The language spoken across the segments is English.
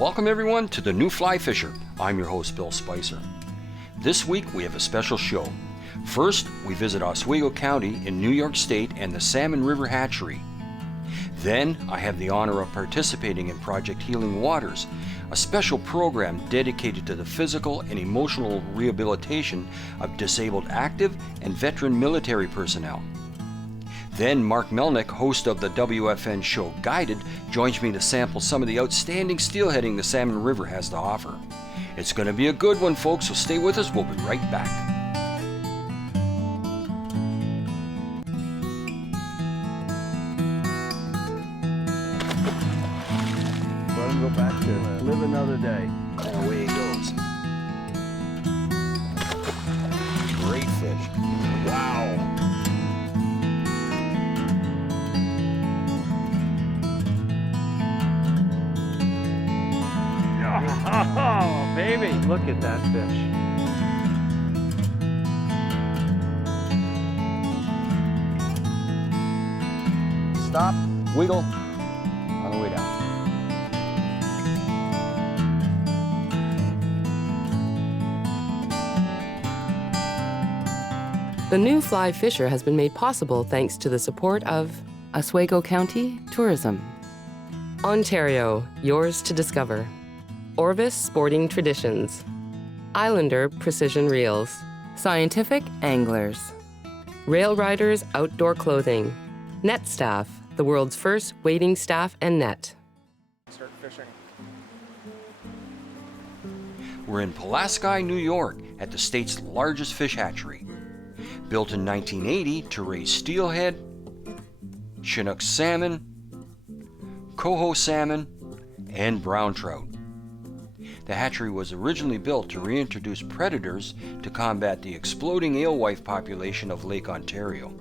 Welcome everyone to the New Fly Fisher. I'm your host, Bill Spicer. This week we have a special show. First, we visit Oswego County in New York State and the Salmon River Hatchery. Then, I have the honor of participating in Project Healing Waters, a special program dedicated to the physical and emotional rehabilitation of disabled active and veteran military personnel. Then Mark Melnyk, host of the WFN show Guided, joins me to sample some of the outstanding steelheading the Salmon River has to offer. It's going to be a good one, folks, so stay with us. We'll be right back. Let him go back to live another day. And away he goes. Great fish. Wow. Oh, baby, look at that fish. Stop, wiggle, on the way down. The New Fly Fisher has been made possible thanks to the support of Oswego County Tourism. Ontario, yours to discover. Orvis Sporting Traditions. Islander Precision Reels. Scientific Anglers. Rail Riders Outdoor Clothing. Net Staff, the world's first wading staff and net. Start fishing. We're in Pulaski, New York, at the state's largest fish hatchery. Built in 1980 to raise steelhead, Chinook salmon, coho salmon, and brown trout. The hatchery was originally built to reintroduce predators to combat the exploding alewife population of Lake Ontario.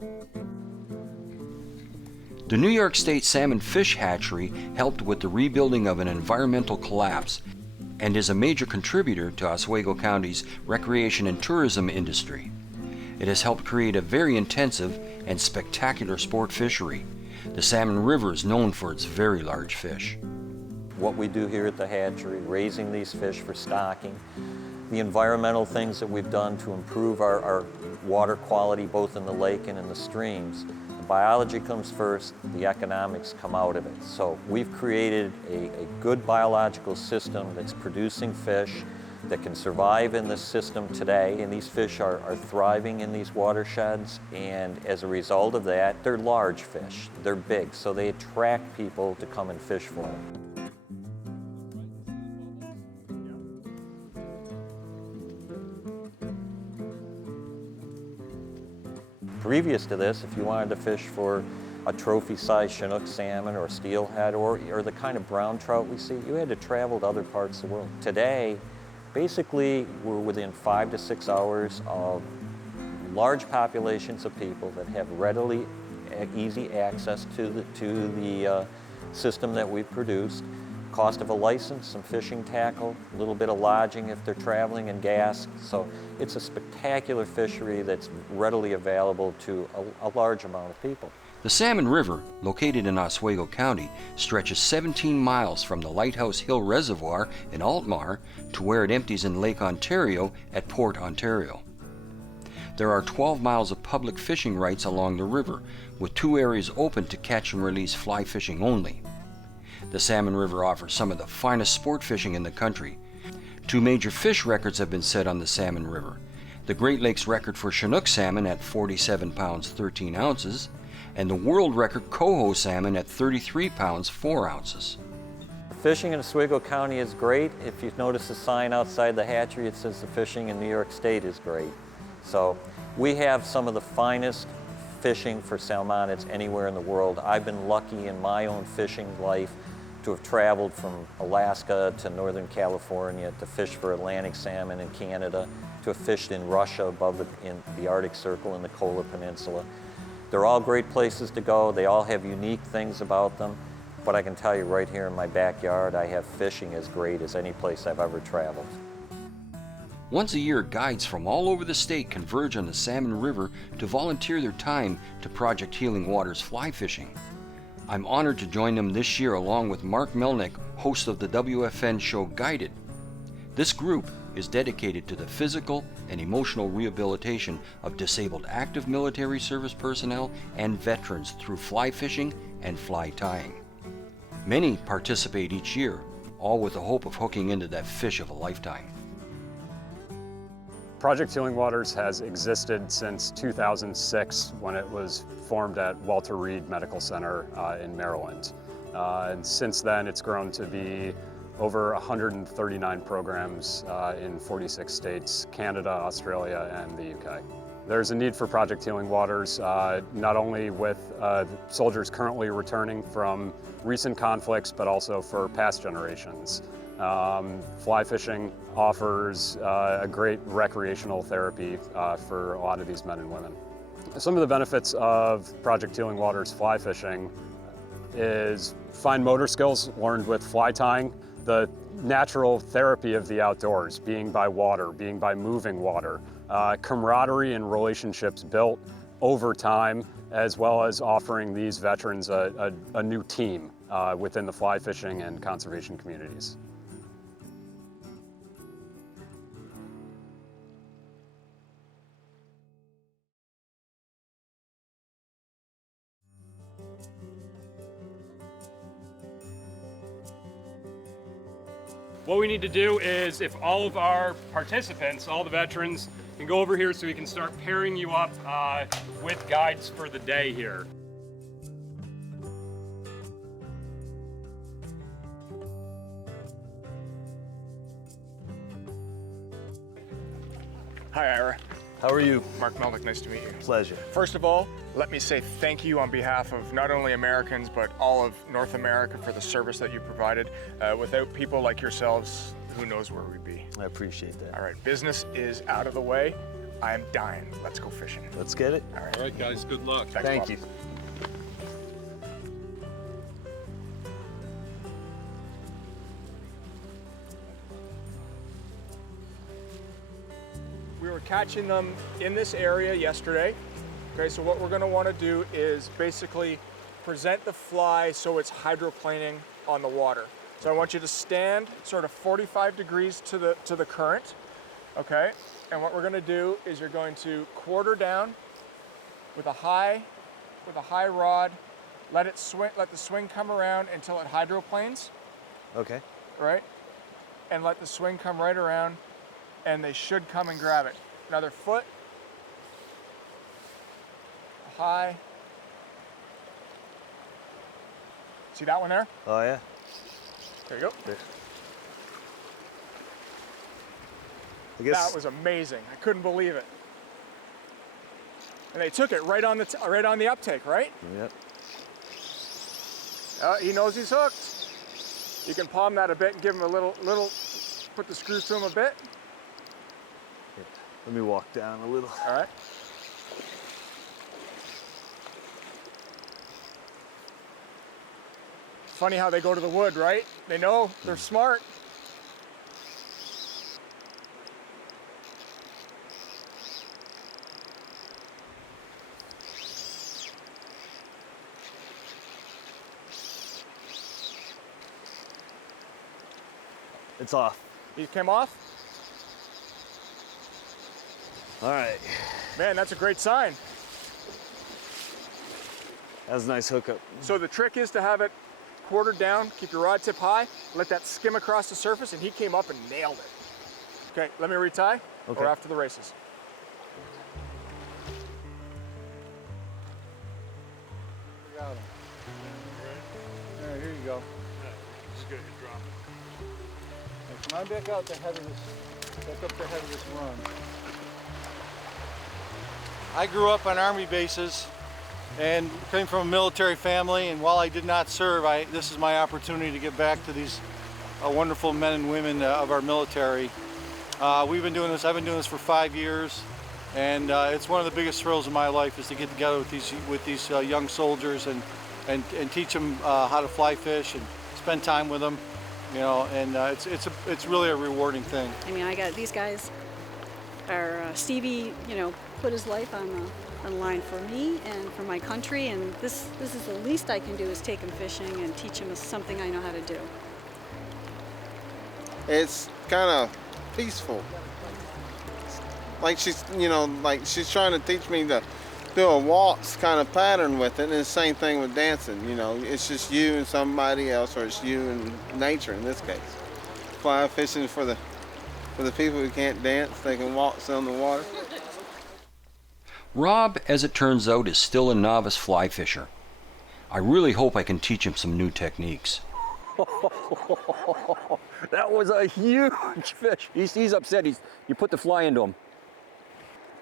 The New York State Salmon Fish Hatchery helped with the rebuilding of an environmental collapse and is a major contributor to Oswego County's recreation and tourism industry. It has helped create a very intensive and spectacular sport fishery. The Salmon River is known for its very large fish. What we do here at the hatchery, raising these fish for stocking, the environmental things that we've done to improve our water quality both in the lake and in the streams. The biology comes first, the economics come out of it. So we've created a good biological system that's producing fish that can survive in this system today, and these fish are thriving in these watersheds, and as a result of that, they're large fish, they're big, so they attract people to come and fish for them. Previous to this, if you wanted to fish for a trophy-sized Chinook salmon or steelhead or the kind of brown trout we see, you had to travel to other parts of the world. Today, basically, we're within 5 to 6 hours of large populations of people that have readily, easy access to the system that we've produced. Cost of a license, some fishing tackle, a little bit of lodging if they're traveling, and gas. So it's a spectacular fishery that's readily available to a large amount of people. The Salmon River, located in Oswego County, stretches 17 miles from the Lighthouse Hill Reservoir in Altmar to where it empties in Lake Ontario at Port Ontario. There are 12 miles of public fishing rights along the river, with 2 areas open to catch and release fly fishing only. The Salmon River offers some of the finest sport fishing in the country. 2 major fish records have been set on the Salmon River. The Great Lakes record for Chinook salmon at 47 pounds 13 ounces, and the world record coho salmon at 33 pounds 4 ounces. Fishing in Oswego County is great. If you've noticed the sign outside the hatchery, it says the fishing in New York State is great. So we have some of the finest fishing for salmonids anywhere in the world. I've been lucky in my own fishing life to have traveled from Alaska to Northern California to fish for Atlantic salmon in Canada, to have fished in Russia in the Arctic Circle in the Kola Peninsula. They're all great places to go. They all have unique things about them. But I can tell you right here in my backyard, I have fishing as great as any place I've ever traveled. Once a year, guides from all over the state converge on the Salmon River to volunteer their time to Project Healing Waters fly fishing. I'm honored to join them this year along with Mark Melnyk, host of the WFN show Guided. This group is dedicated to the physical and emotional rehabilitation of disabled active military service personnel and veterans through fly fishing and fly tying. Many participate each year, all with the hope of hooking into that fish of a lifetime. Project Healing Waters has existed since 2006 when it was formed at Walter Reed Medical Center in Maryland. And since then it's grown to be over 139 programs in 46 states, Canada, Australia, and the UK. There's a need for Project Healing Waters, not only with soldiers currently returning from recent conflicts, but also for past generations. Fly fishing offers a great recreational therapy for a lot of these men and women. Some of the benefits of Project Healing Waters fly fishing is fine motor skills learned with fly tying, the natural therapy of the outdoors, being by water, being by moving water, camaraderie and relationships built over time, as well as offering these veterans a new team within the fly fishing and conservation communities. What we need to do is, if all of our participants, all the veterans, can go over here so we can start pairing you up with guides for the day here. Hi, Ira. How are you? Mark Melnyk, nice to meet you. Pleasure. First of all, let me say thank you on behalf of not only Americans, but all of North America for the service that you provided. Without people like yourselves, who knows where we'd be. I appreciate that. All right, business is out of the way. I am dying. Let's go fishing. Let's get it. All right. All right, guys, good luck. Thanks, Thank Bob. you. We were catching them in this area yesterday. Okay, so what we're gonna wanna do is basically present the fly so it's hydroplaning on the water. So I want you to stand sort of 45 degrees to the current, okay? And what we're gonna do is you're going to quarter down with a high rod, let the swing come around until it hydroplanes, Okay. right? And let the swing come right around, and they should come and grab it. Another foot, high. See that one there? Oh yeah. There you go. There. I guess That was amazing. I couldn't believe it. And they took it right on the uptake, right? Yep. He knows he's hooked. You can palm that a bit and give him a little, put the screws to him a bit. Let me walk down a little. All right. Funny how they go to the wood, right? They know, they're smart. It's off. He came off. All right. Man, that's a great sign. That was a nice hookup. So the trick is to have it quartered down, keep your rod tip high, let that skim across the surface, and he came up and nailed it. Okay, let me retie, Okay. or after the races. Got him. All right, here you go. Just gonna drop it. Now, come on back out the head of this, back up the head of this run. I grew up on Army bases and came from a military family, and while I did not serve, this is my opportunity to give back to these wonderful men and women of our military. We've been doing this, I've been doing this for 5 years, and it's one of the biggest thrills of my life is to get together with these young soldiers and teach them how to fly fish and spend time with them, you know, and it's really a rewarding thing. I mean, I got these guys are Stevie, you know, put his life on the line for me and for my country, and this is the least I can do is take him fishing and teach him something I know how to do. It's kind of peaceful. Like she's, you know, like she's trying to teach me to do a waltz kind of pattern with it, and the same thing with dancing. You know, it's just you and somebody else, or it's you and nature in this case. Fly fishing for the people who can't dance, they can waltz on the water. Rob, as it turns out, is still a novice fly fisher. I really hope I can teach him some new techniques. That was a huge fish. He's upset. You put the fly into him.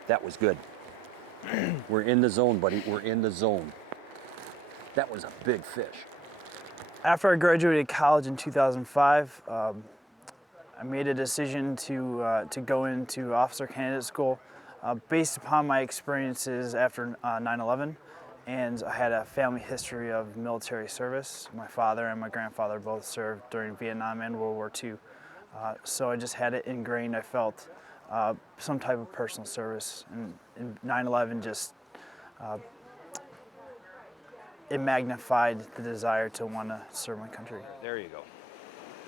That was good. We're in the zone, buddy. We're in the zone. That was a big fish. After I graduated college in 2005, I made a decision to go into officer candidate school based upon my experiences after 9/11. And I had a family history of military service. My father and my grandfather both served during Vietnam and World War II. So I just had it ingrained. I felt some type of personal service. And 9/11 just, it magnified the desire to want to serve my country. There you go.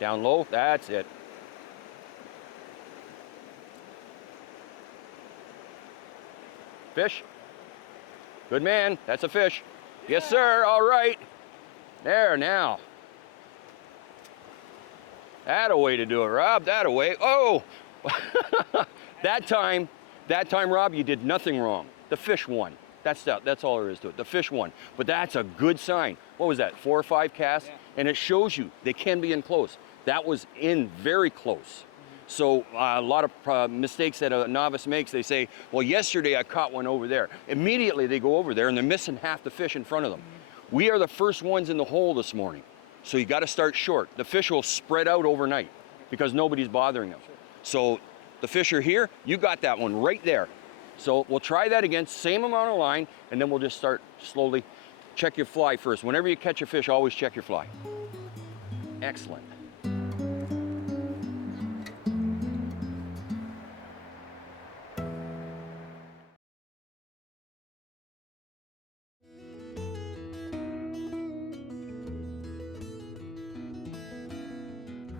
Down low, that's it. Fish? Good man, that's a fish. Yes, sir, all right. There, now. That a way to do it, Rob, that a way. Oh! That time, Rob, you did nothing wrong. The fish won. That's all there is to it. The fish won. But that's a good sign. What was that, 4 or 5 casts? Yeah. And it shows you they can be in close. That was in very close. So a lot of mistakes that a novice makes, they say, well, yesterday I caught one over there. Immediately they go over there and they're missing half the fish in front of them. We are the first ones in the hole this morning. So you got to start short. The fish will spread out overnight because nobody's bothering them. So the fish are here, you got that one right there. So we'll try that again, same amount of line, and then we'll just start slowly. Check your fly first. Whenever you catch a fish, always check your fly. Excellent.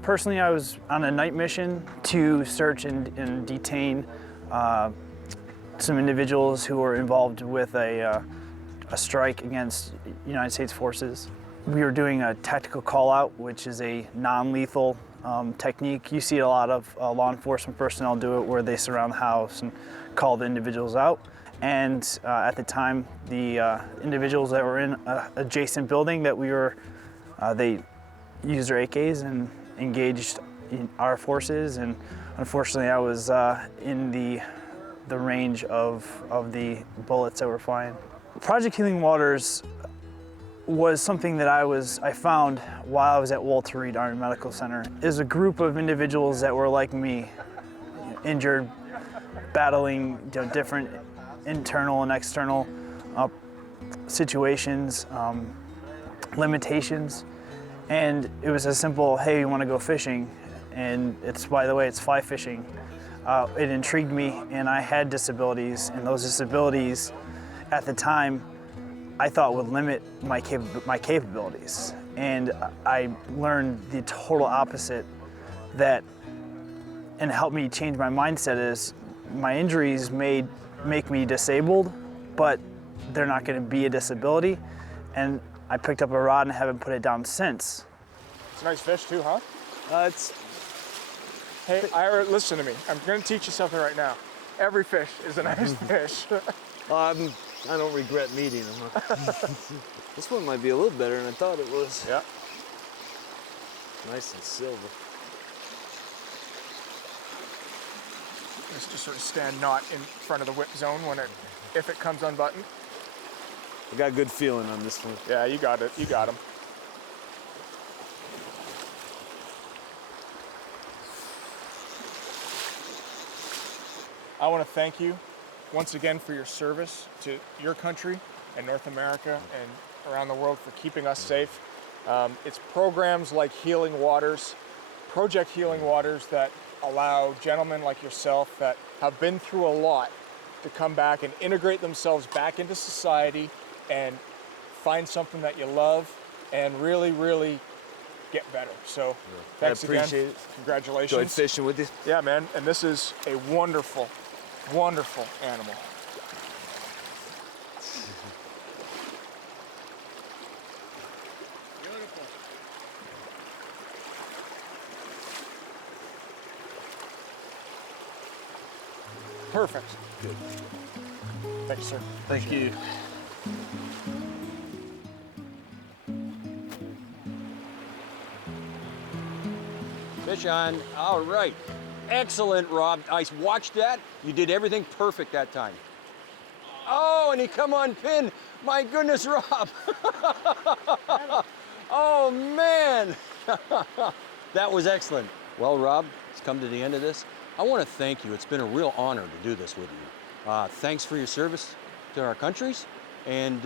Personally, I was on a night mission to search and detain some individuals who were involved with a strike against United States forces. We were doing a tactical call-out, which is a non-lethal technique. You see a lot of law enforcement personnel do it, where they surround the house and call the individuals out. And at the time, the individuals that were in an adjacent building that we were, they used their AKs and engaged in our forces, and unfortunately I was in the range of the bullets that were flying. Project Healing Waters was something that I found while I was at Walter Reed Army Medical Center. It was a group of individuals that were like me, injured, battling different internal and external situations, limitations. And it was a simple, hey, you want to go fishing? And it's, by the way, it's fly fishing. It intrigued me, and I had disabilities, and those disabilities at the time I thought would limit my capabilities. And I learned the total opposite, that, and helped me change my mindset, is my injuries make me disabled, but they're not going to be a disability. And I picked up a rod and haven't put it down since. It's a nice fish too, huh? Hey, Ira, listen to me. I'm going to teach you something right now. Every fish is a nice fish. I don't regret meeting him. This one might be a little better than I thought it was. Yeah. Nice and silver. Just sort of stand not in front of the whip zone if it comes unbuttoned. I got a good feeling on this one. Yeah, you got it. You got him. I want to thank you once again for your service to your country and North America and around the world, for keeping us safe. It's programs like Healing Waters, Project Healing Waters, that allow gentlemen like yourself that have been through a lot to come back and integrate themselves back into society and find something that you love and really, really get better. So I thanks appreciate again. it. Congratulations. Enjoyed fishing with you. Yeah, man. And this is a wonderful, wonderful animal. Beautiful. Perfect. Good. Thank you, sir. Thank you. Fish on. All right. Excellent, Rob. I watched that. You did everything perfect that time. Oh, and he come on pin. My goodness, Rob. Oh, man. That was excellent. Well, Rob, it's come to the end of this. I want to thank you. It's been a real honor to do this with you. Thanks for your service to our countries, and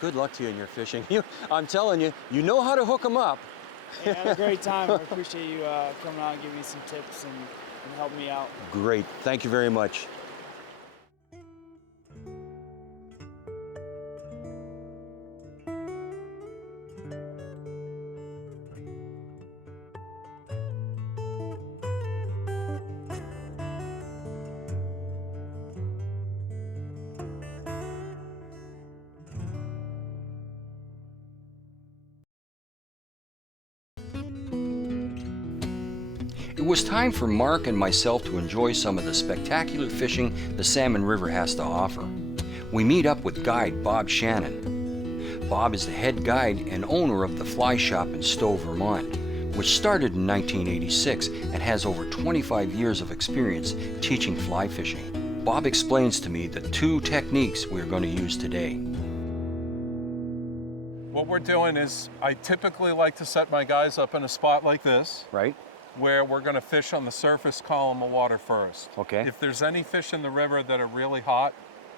good luck to you in your fishing. I'm telling you, you know how to hook them up. Yeah, I had a great time. I appreciate you coming out and giving me some tips and helping me out. Great. Thank you very much. It was time for Mark and myself to enjoy some of the spectacular fishing the Salmon River has to offer. We meet up with guide Bob Shannon. Bob is the head guide and owner of the Fly Shop in Stowe, Vermont, which started in 1986 and has over 25 years of experience teaching fly fishing. Bob explains to me the two techniques we're going to use today. What we're doing is I typically like to set my guys up in a spot like this. Right. Where we're going to fish on the surface column of water first. Okay. If there's any fish in the river that are really hot,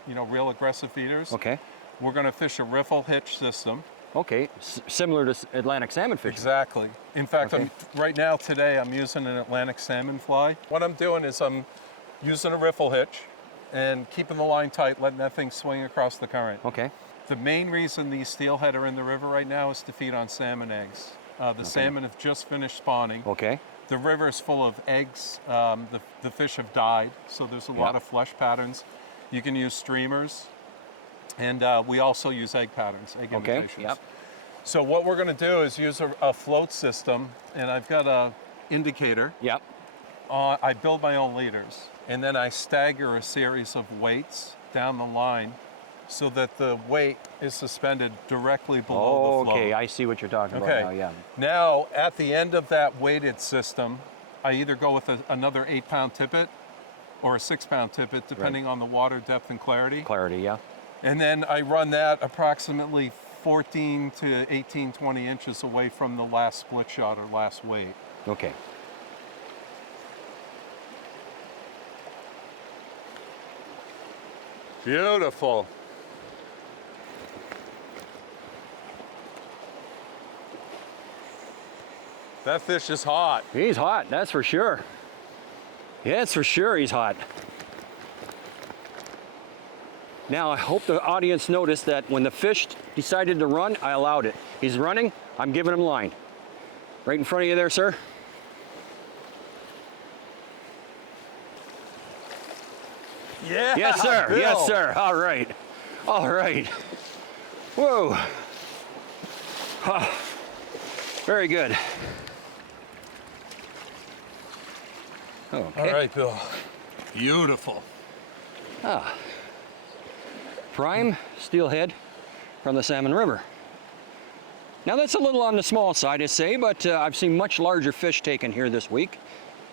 you know, real aggressive feeders, Okay. we're going to fish a riffle hitch system. Okay. Similar to Atlantic salmon fishing. Exactly. In fact, Okay. right now today I'm using an Atlantic salmon fly. What I'm doing is I'm using a riffle hitch and keeping the line tight, letting that thing swing across the current. Okay. The main reason these steelhead are in the river right now is to feed on salmon eggs. The salmon have just finished spawning. Okay. The river is full of eggs. The fish have died, so there's a lot of flesh patterns. You can use streamers, and we also use egg patterns, egg imitations. Yep. So what we're going to do is use a float system, and I've got a indicator. Yep. I build my own leaders, and then I stagger a series of weights down the line so that the weight is suspended directly below the float. Okay, I see what you're talking about now, yeah. Now, at the end of that weighted system, I either go with another 8-pound tippet or a 6-pound tippet, depending on the water depth and clarity. Clarity, yeah. And then I run that approximately 14 to 18, 20 inches away from the last split shot or last weight. Okay. Beautiful. That fish is hot. He's hot, that's for sure. Yeah, that's for sure he's hot. Now, I hope the audience noticed that when the fish decided to run, I allowed it. He's running, I'm giving him line. Right in front of you there, sir. Yeah. Yes, sir. Bill. Yes, sir. All right. All right. Whoa. Oh, very good. Okay. All right, Bill. Beautiful. Ah. Prime steelhead from the Salmon River. Now that's a little on the small side, I say, but I've seen much larger fish taken here this week.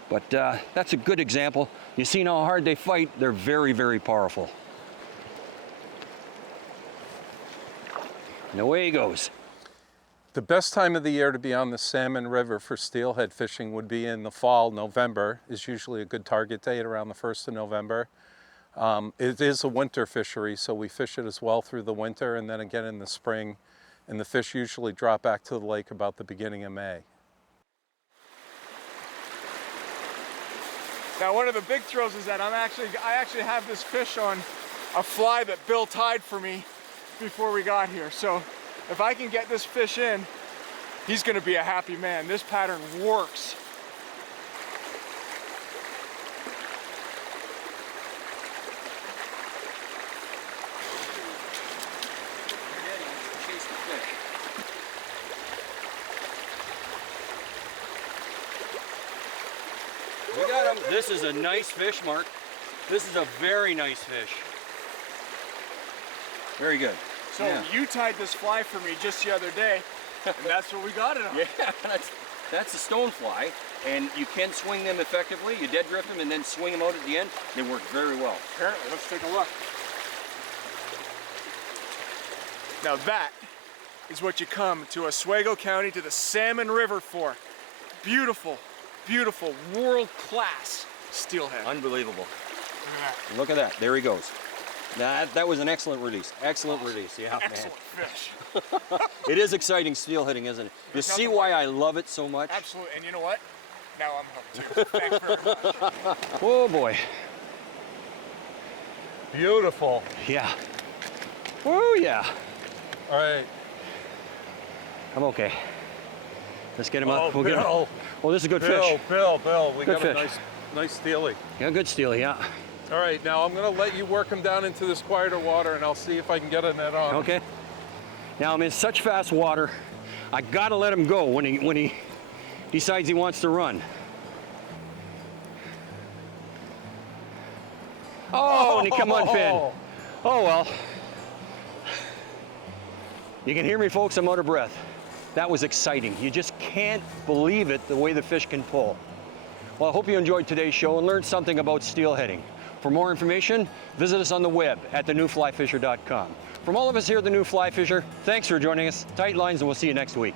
But that's a good example. You see how hard they fight? They're very, very powerful. And away he goes. The best time of the year to be on the Salmon River for steelhead fishing would be in the fall. November is usually a good target date, around the 1st of November. It is a winter fishery, so we fish it as well through the winter and then again in the spring. And the fish usually drop back to the lake about the beginning of May. Now, one of the big thrills is that I actually have this fish on a fly that Bill tied for me before we got here. So if I can get this fish in he's gonna be a happy man. This pattern works. We got him. This is a nice fish, Mark. This is a very nice fish. Very good. So you tied this fly for me just the other day, and that's what we got it on. Yeah, that's a stone fly, and you can swing them effectively. You dead drift them and then swing them out at the end. They work very well. Apparently, let's take a look. Now that is what you come to Oswego County, to the Salmon River for. Beautiful, beautiful, world-class steelhead. Unbelievable. Look at that. Look at that. There he goes. That was an excellent release. Excellent release. Yeah, excellent fish. It is exciting steelheading, isn't it? You see why I love it so much? Absolutely. And you know what? Now I'm hooked too. Thanks very much. Oh boy. Beautiful. Yeah. Oh yeah. All right. I'm okay. Let's get him up. Oh, We'll get him. Bill. Oh, this is a good Bill, fish. Bill, we Good got fish. a nice steely. Yeah, good steel, yeah. All right, now I'm gonna let you work him down into this quieter water and I'll see if I can get a net on him. Okay. Now I'm in such fast water, I gotta let him go when he decides he wants to run. Oh, and he come unpinned. Oh well. You can hear me, folks, I'm out of breath. That was exciting. You just can't believe it, the way the fish can pull. Well, I hope you enjoyed today's show and learned something about steelheading. For more information, visit us on the web at thenewflyfisher.com. From all of us here at The New Fly Fisher, thanks for joining us. Tight lines, and we'll see you next week.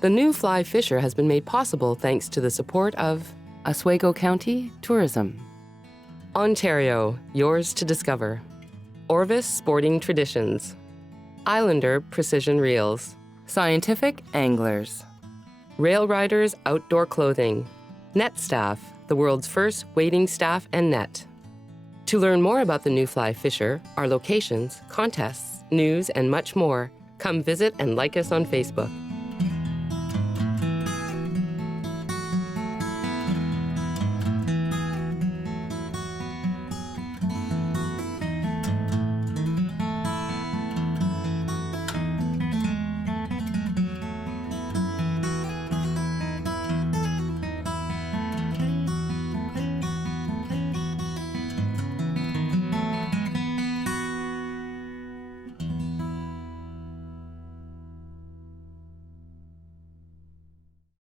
The New Fly Fisher has been made possible thanks to the support of Oswego County Tourism. Ontario, yours to discover. Orvis Sporting Traditions. Islander Precision Reels. Scientific Anglers. Rail Riders Outdoor Clothing. Net Staff, the world's first wading staff and net. To learn more about the New Fly Fisher, our locations, contests, news, and much more, come visit and like us on Facebook.